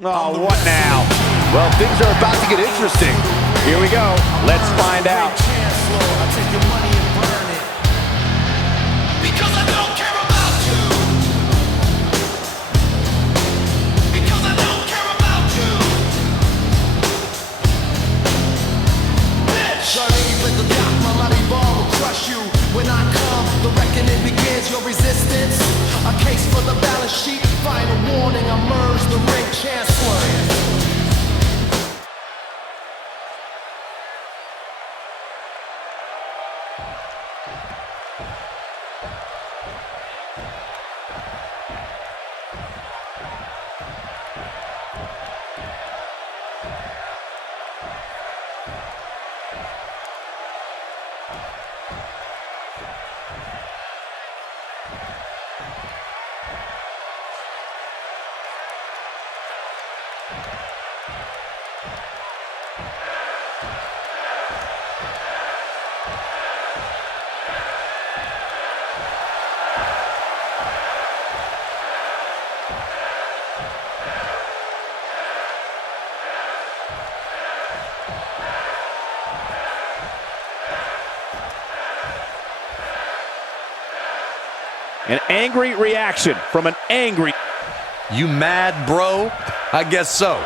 Oh, what now? Well, things are about to get interesting. Here we go. Let's find out. When I come, the reckoning begins, your resistance. A case for the balance sheet, final warning, emerge the ring chancellor. An angry reaction from an angry... You mad, bro? I guess so.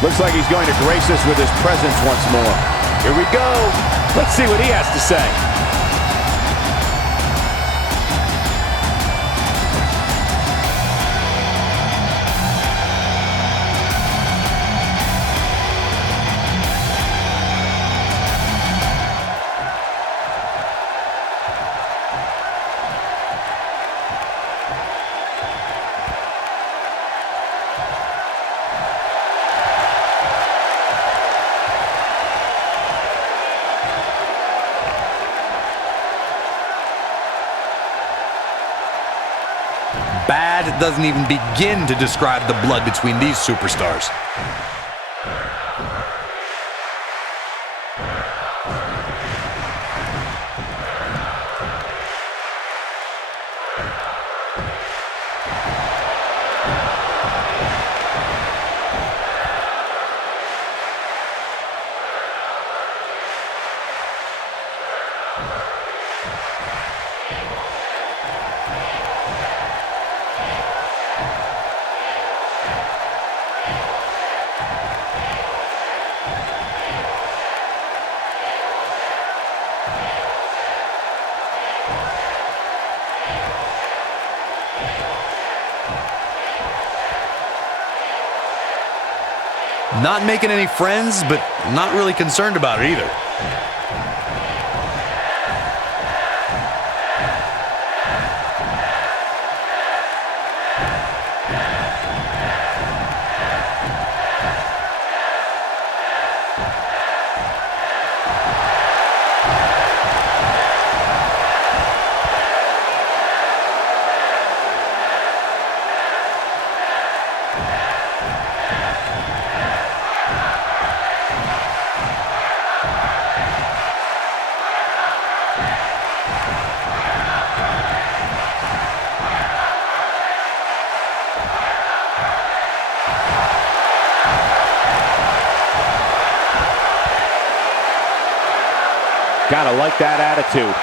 Looks like he's going to grace us with his presence once more. Here we go. Let's see what he has to say. Bad doesn't even begin to describe the blood between these superstars. Not making any friends, but not really concerned about it either. Gotta like that attitude.